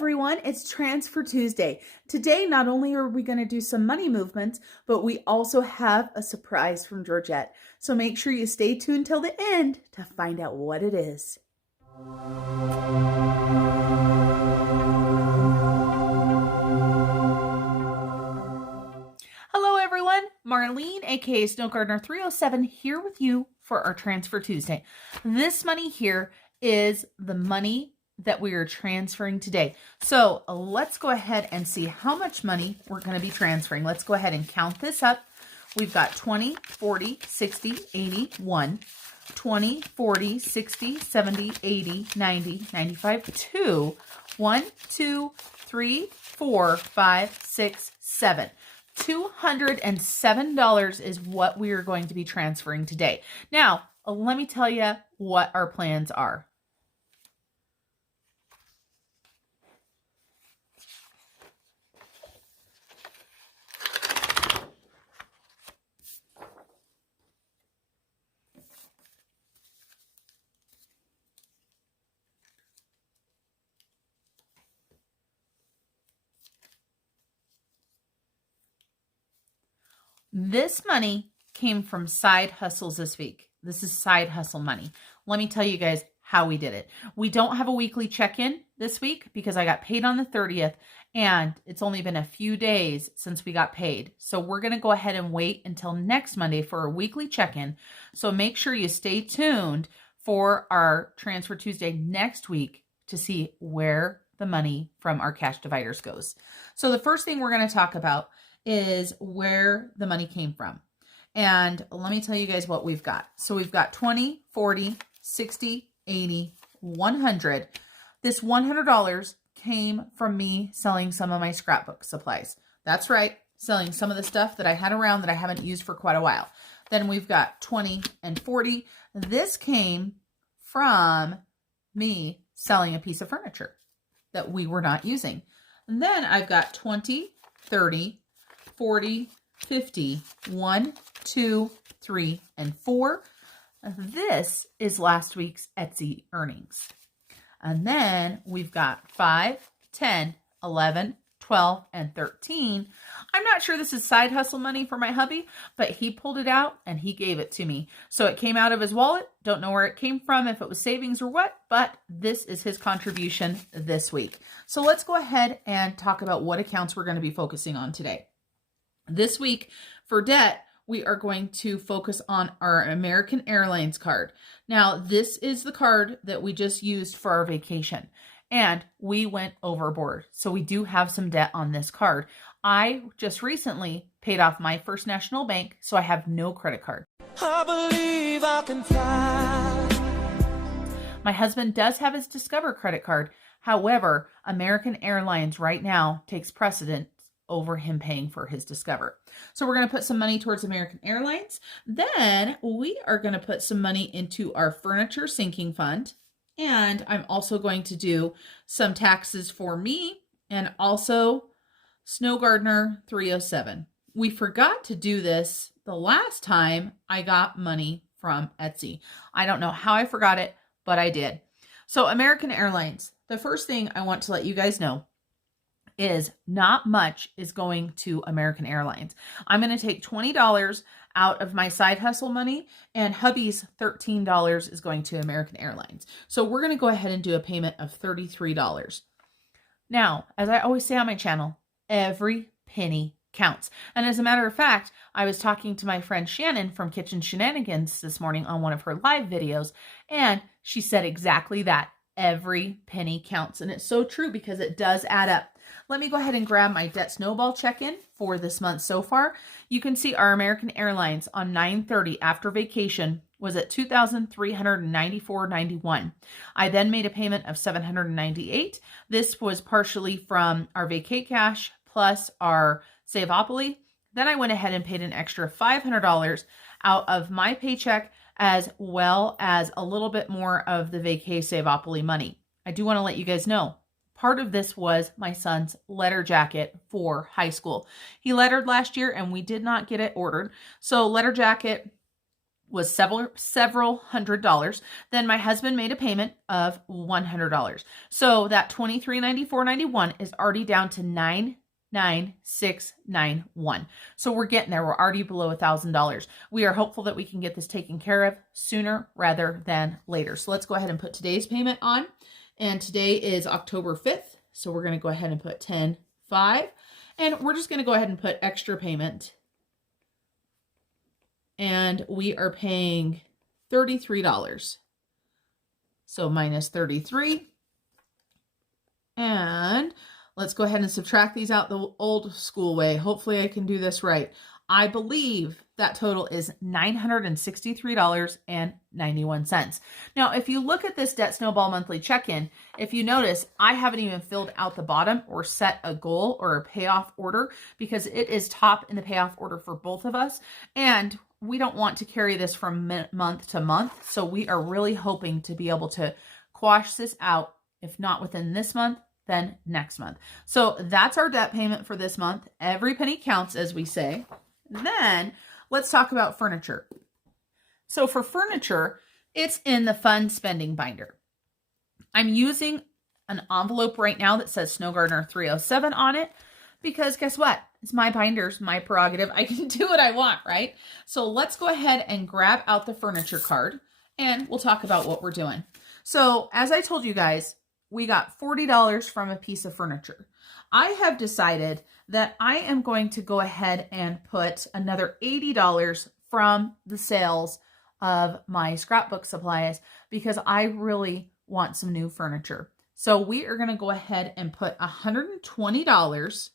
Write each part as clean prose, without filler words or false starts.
everyone, it's Transfer Tuesday. Today, not only are we going to do some money movements, but we also have a surprise from Georgette. So make sure you stay tuned till the end to find out what it is. Hello everyone, Marlene aka Snow Gardener 307 here with you for our Transfer Tuesday. This money here is the money that we are transferring today. So let's go ahead and see how much money we're going to be transferring. Let's go ahead and count this up. We've got 20, 40, 60, 80, 1, 20, 40, 60, 70, 80, 90, 95, 2, 1, 2, 3, 4, 5, 6, 7. $207 is what we are going to be transferring today. Now, let me tell you what our plans are. This money came from side hustles this week. This is side hustle money. Let me tell you guys how we did it. We don't have a weekly check-in this week because I got paid on the 30th and it's only been a few days since we got paid. So we're going to go ahead and wait until next Monday for a weekly check-in. So make sure you stay tuned for our Transfer Tuesday next week to see where the money from our cash dividers goes. So the first thing we're going to talk about is where the money came from. And let me tell you guys what we've got. So we've got 20, 40, 60, 80, 100. This $100 came from me selling some of my scrapbook supplies. That's right, selling some of the stuff that I had around that I haven't used for quite a while. Then we've got 20 and 40. This came from me selling a piece of furniture that we were not using. And then I've got 20, 30, 40, 50, 1, 2, 3, and 4. This is last week's Etsy earnings. And then we've got 5, 10, 11, 12, and 13. I'm not sure this is side hustle money for my hubby, but he pulled it out and he gave it to me. So it came out of his wallet. Don't know where it came from, if it was savings or what, but this is his contribution this week. So let's go ahead and talk about what accounts we're going to be focusing on today. This week for debt, we are going to focus on our American Airlines card. Now, this is the card that we just used for our vacation and we went overboard. So we do have some debt on this card. I just recently paid off my First National Bank, so I have no credit card. I believe I can fly. My husband does have his Discover credit card. However, American Airlines right now takes precedent over him paying for his Discover. So we're going to put some money towards American Airlines. Then we are going to put some money into our furniture sinking fund. And I'm also going to do some taxes for me and also Snow Gardener 307. We forgot to do this the last time I got money from Etsy. I don't know how I forgot it, but I did. So American Airlines, the first thing I want to let you guys know is not much is going to American Airlines. I'm going to take $20 out of my side hustle money and hubby's $13 is going to American Airlines. So we're going to go ahead and do a payment of $33. Now, as I always say on my channel, every penny counts. And as a matter of fact, I was talking to my friend Shannon from Kitchen Shenanigans this morning on one of her live videos, and she said exactly that. Every penny counts. And it's so true because it does add up. Let me go ahead and grab my debt snowball check-in for this month so far. You can see our American Airlines on 9/30 after vacation was at $2,394.91. I then made a payment of $798. This was partially from our vacate cash plus our Saveopoly. Then I went ahead and paid an extra $500 out of my paycheck as well as a little bit more of the vacay Saveopoly money. I do want to let you guys know, part of this was my son's letter jacket for high school. He lettered last year and we did not get it ordered. So letter jacket was several $100s. Then my husband made a payment of $100. So that $23.94.91 is already down to $99691. So we're getting there. We're already below $1,000. We are hopeful that we can get this taken care of sooner rather than later. So let's go ahead and put today's payment on. And today is October 5th. So we're going to go ahead and put 10/5. And we're just going to go ahead and put extra payment. And we are paying $33. So minus 33. And let's go ahead and subtract these out the old school way. Hopefully I can do this right. I believe that total is $963.91. Now, if you look at this Debt Snowball monthly check-in, if you notice, I haven't even filled out the bottom or set a goal or a payoff order because it is top in the payoff order for both of us. And we don't want to carry this from month to month. So we are really hoping to be able to quash this out, if not within this month, then next month. So that's our debt payment for this month. Every penny counts, as we say. Then let's talk about furniture. So for furniture, it's in the fun spending binder. I'm using an envelope right now that says Snow Gardener 307 on it because guess what? It's my binders, my prerogative. I can do what I want, right? So let's go ahead and grab out the furniture card and we'll talk about what we're doing. So as I told you guys, we got $40 from a piece of furniture. I have decided that I am going to go ahead and put another $80 from the sales of my scrapbook supplies because I really want some new furniture. So we are going to go ahead and put $120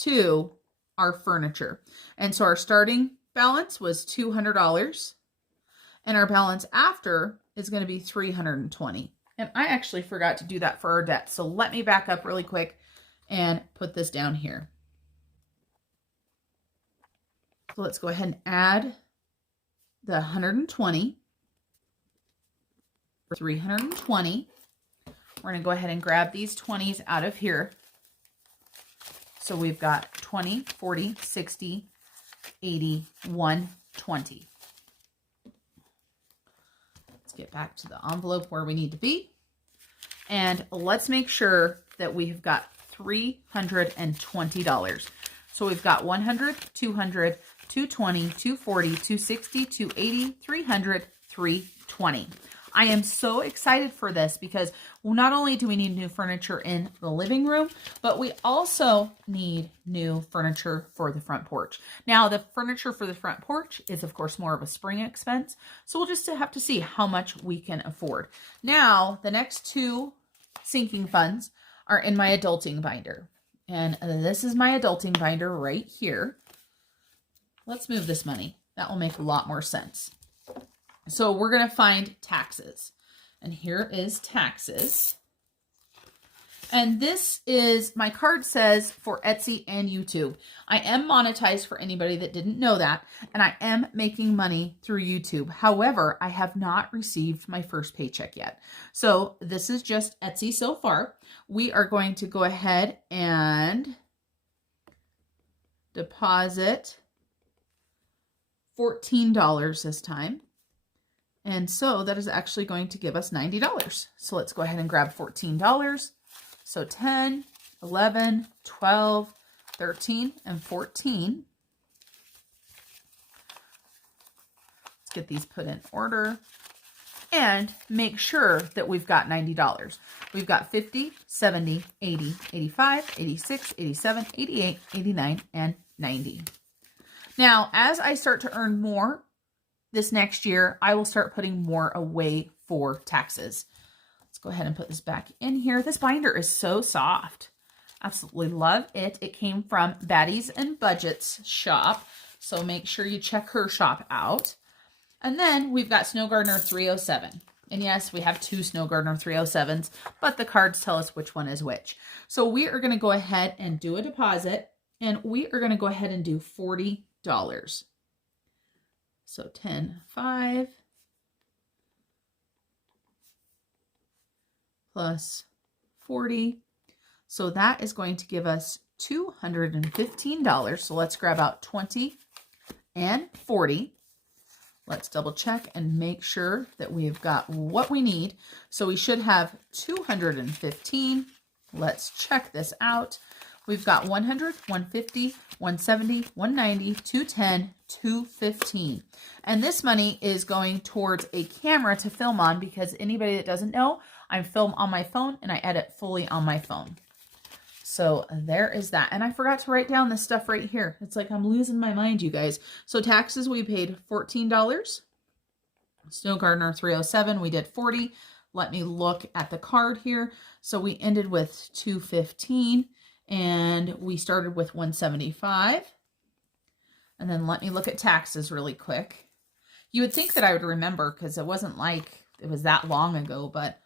to our furniture. And so our starting balance was $200 and our balance after is going to be $320. And I actually forgot to do that for our debt. So let me back up really quick and put this down here. So let's go ahead and add the 120 for 320. We're going to go ahead and grab these 20s out of here. So we've got 20, 40, 60, 80, 120. Get back to the envelope where we need to be. And let's make sure that we have got $320. So we've got 100, 200, 220, 240, 260, 280, 300, 320. I am so excited for this because not only do we need new furniture in the living room, but we also need new furniture for the front porch. Now, the furniture for the front porch is, of course, more of a spring expense. So we'll just have to see how much we can afford. Now, the next two sinking funds are in my adulting binder. And this is my adulting binder right here. Let's move this money. That will make a lot more sense. So we're going to find taxes. And here is taxes. And this is, my card says for Etsy and YouTube. I am monetized for anybody that didn't know that. And I am making money through YouTube. However, I have not received my first paycheck yet. So this is just Etsy so far. We are going to go ahead and deposit $14 this time. And so that is actually going to give us $90. So let's go ahead and grab $14. So 10, 11, 12, 13, and 14. Let's get these put in order and make sure that we've got $90. We've got 50, 70, 80, 85, 86, 87, 88, 89, and 90. Now, as I start to earn more this next year, I will start putting more away for taxes. Let's go ahead and put this back in here. This binder is so soft. Absolutely love it. It came from Baddies and Budgets shop. So make sure you check her shop out. And then we've got Snow Gardener 307. And yes, we have two Snow Gardener 307s, but the cards tell us which one is which. So we are going to go ahead and do a deposit, and we are going to go ahead and do $40. So 10, 5 plus 40. So that is going to give us $215. So let's grab out 20 and 40. Let's double check and make sure that we've got what we need. So we should have 215. Let's check this out. We've got 100, 150, 170, 190, 210, 215. And this money is going towards a camera to film on, because anybody that doesn't know, I film on my phone and I edit fully on my phone. So there is that. And I forgot to write down this stuff right here. It's like I'm losing my mind, you guys. So taxes, we paid $14. Snow Gardener, $307. We did $40. Let me look at the card here. So we ended with $215 and we started with $175. And then let me look at taxes really quick. You would think that I would remember, because it wasn't like it was that long ago, but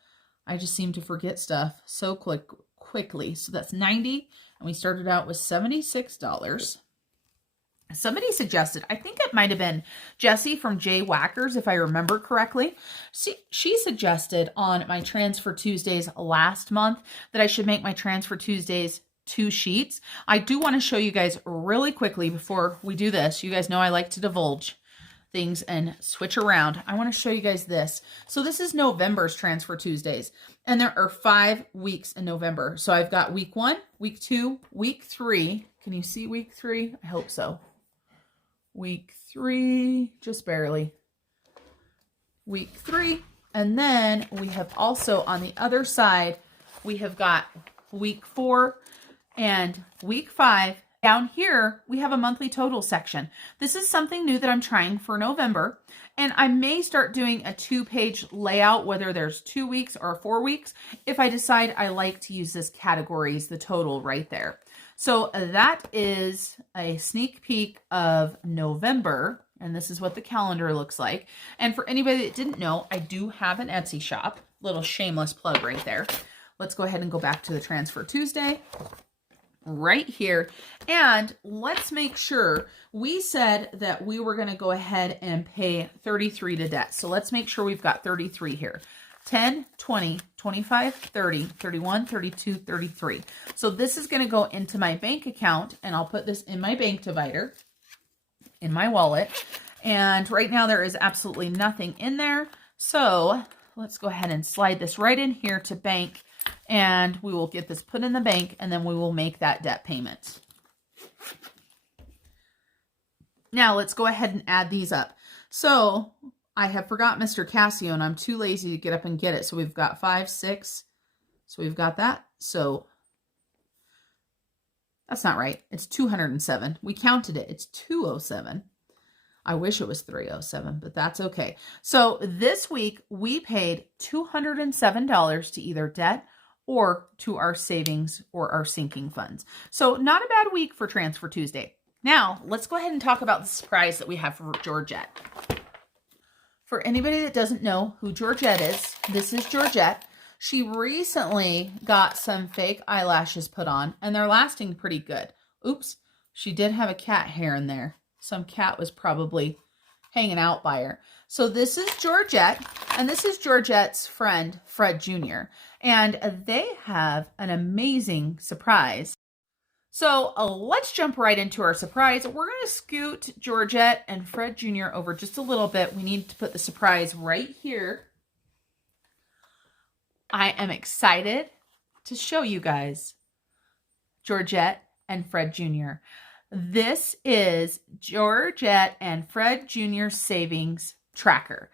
I just seem to forget stuff so quickly. So that's $90, and we started out with $76. Somebody suggested, I think it might have been Jessie from J Whackers, if I remember correctly. She suggested on my Transfer Tuesdays last month that I should make my Transfer Tuesdays 2 sheets. I do want to show you guys really quickly before we do this. You guys know I like to divulge things and switch around. I want to show you guys this. So this is November's Transfer Tuesdays, and there are 5 weeks in November. So I've got week 1, week 2, week 3. Can you see week 3? I hope so. Week 3, just barely. Week 3. And then we have also on the other side, we have got week 4 and week 5. Down here, we have a monthly total section. This is something new that I'm trying for November, and I may start doing a 2-page layout, whether there's 2 weeks or 4 weeks, if I decide I like to use this categories, the total right there. So that is a sneak peek of November, and this is what the calendar looks like. And for anybody that didn't know, I do have an Etsy shop. Little shameless plug right there. Let's go ahead and go back to the Transfer Tuesday right here. And let's make sure, we said that we were going to go ahead and pay 33 to debt. So let's make sure we've got 33 here. 10, 20, 25, 30, 31, 32, 33. So this is going to go into my bank account, and I'll put this in my bank divider in my wallet. And right now there is absolutely nothing in there. So let's go ahead and slide this right in here to bank, and we will get this put in the bank, and then we will make that debt payment. Now let's go ahead and add these up. So I have forgot Mr. Casio, and I'm too lazy to get up and get it. So we've got 5, 6. So we've got that. So that's not right. It's 207. We counted it. It's 207. I wish it was 307, but that's okay. So this week we paid $207 to either debt or to our savings or our sinking funds. So not a bad week for Transfer Tuesday. Now let's go ahead and talk about the surprise that we have for Georgette. For anybody that doesn't know who Georgette is, this is Georgette. She recently got some fake eyelashes put on, and they're lasting pretty good. Oops, she did have a cat hair in there. Some cat was probably hanging out by her. So this is Georgette, and this is Georgette's friend, Fred Jr. And they have an amazing surprise. So let's jump right into our surprise. We're going to scoot Georgette and Fred Jr. over just a little bit. We need to put the surprise right here. I am excited to show you guys Georgette and Fred Jr. This is Georgette and Fred Jr. savings tracker.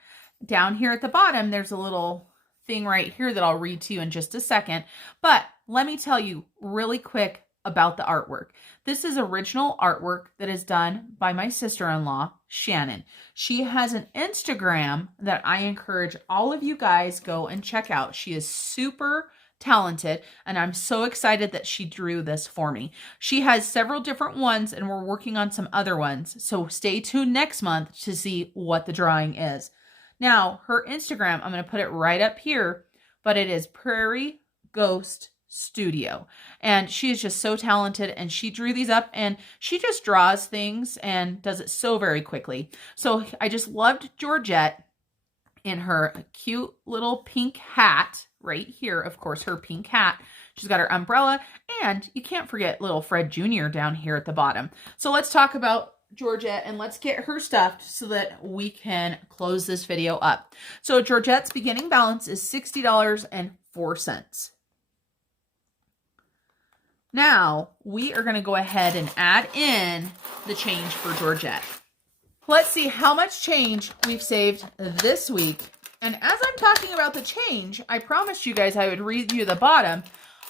Down here at the bottom, there's a little thing right here that I'll read to you in just a second. But let me tell you really quick about the artwork. This is original artwork that is done by my sister-in-law, Shannon. She has an Instagram that I encourage all of you guys go and check out. She is super talented, and I'm so excited that she drew this for me. She has several different ones, and we're working on some other ones. So stay tuned next month to see what the drawing is. Now, her Instagram, I'm going to put it right up here, but it is Prairie Ghost Studio, and she is just so talented, and she drew these up, and she just draws things and does it so very quickly. So I just loved Georgette in her cute little pink hat right here. Of course, her pink hat. She's got her umbrella, and you can't forget little Fred Jr. down here at the bottom. So let's talk about Georgette and let's get her stuffed so that we can close this video up. So Georgette's beginning balance is $60.04. Now we are going to go ahead and add in the change for Georgette. Let's see how much change we've saved this week. And as I'm talking about the change, I promised you guys I would read you the bottom.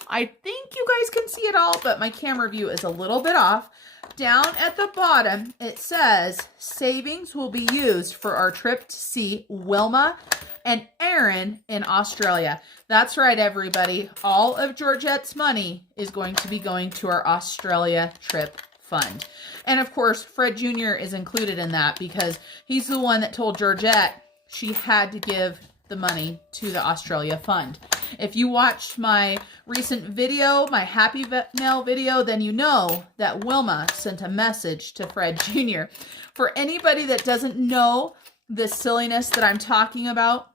I think you guys can see it all, but my camera view is a little bit off. Down at the bottom, it says savings will be used for our trip to see Wilma and Aaron in Australia. That's right, everybody. All of Georgette's money is going to be going to our Australia trip fund. And of course, Fred Jr. is included in that because he's the one that told Georgette she had to give the money to the Australia fund. If you watched my recent video, my Happy Mail video, then you know that Wilma sent a message to Fred Jr. For anybody that doesn't know the silliness that I'm talking about,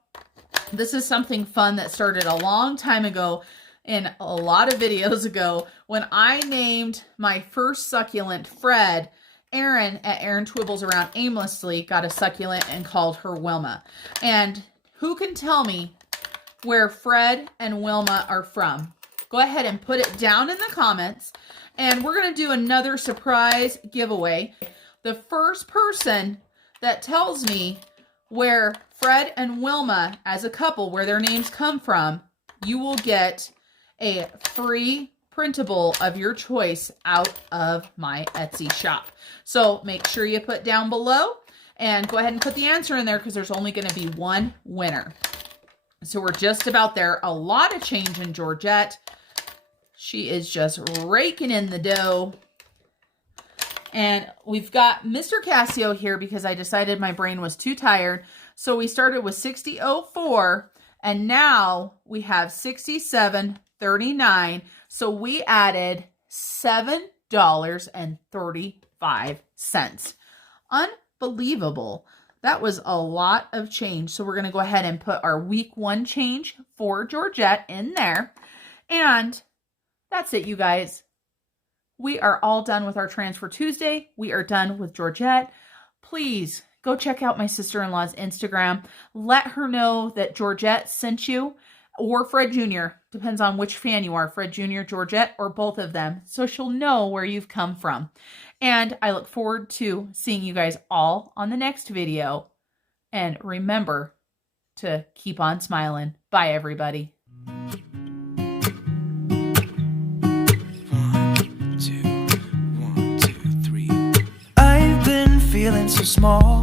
this is something fun that started a long time ago in a lot of videos ago when I named my first succulent Fred. Aaron at Aaron Twibbles Around Aimlessly got a succulent and called her Wilma. And who can tell me where Fred and Wilma are from? Go ahead and put it down in the comments. And we're going to do another surprise giveaway. The first person that tells me where Fred and Wilma as a couple, where their names come from, you will get a free printable of your choice out of my Etsy shop. So make sure you put down below and go ahead and put the answer in there because there's only going to be one winner. So we're just about there. A lot of change in Georgette. She is just raking in the dough. And we've got Mr. Casio here because I decided my brain was too tired. So we started with 60.04 and now we have 67.39. So we added $7.35. Unbelievable. That was a lot of change. So we're going to go ahead and put our week 1 change for Georgette in there. And that's it, you guys. We are all done with our Transfer Tuesday. We are done with Georgette. Please go check out my sister-in-law's Instagram. Let her know that Georgette sent you, or Fred Jr. Depends on which fan you are, Fred Jr., Georgette, or both of them. So she'll know where you've come from. And I look forward to seeing you guys all on the next video. And remember to keep on smiling. Bye, everybody. 1, 2, 1, 2, 3. I've been feeling so small.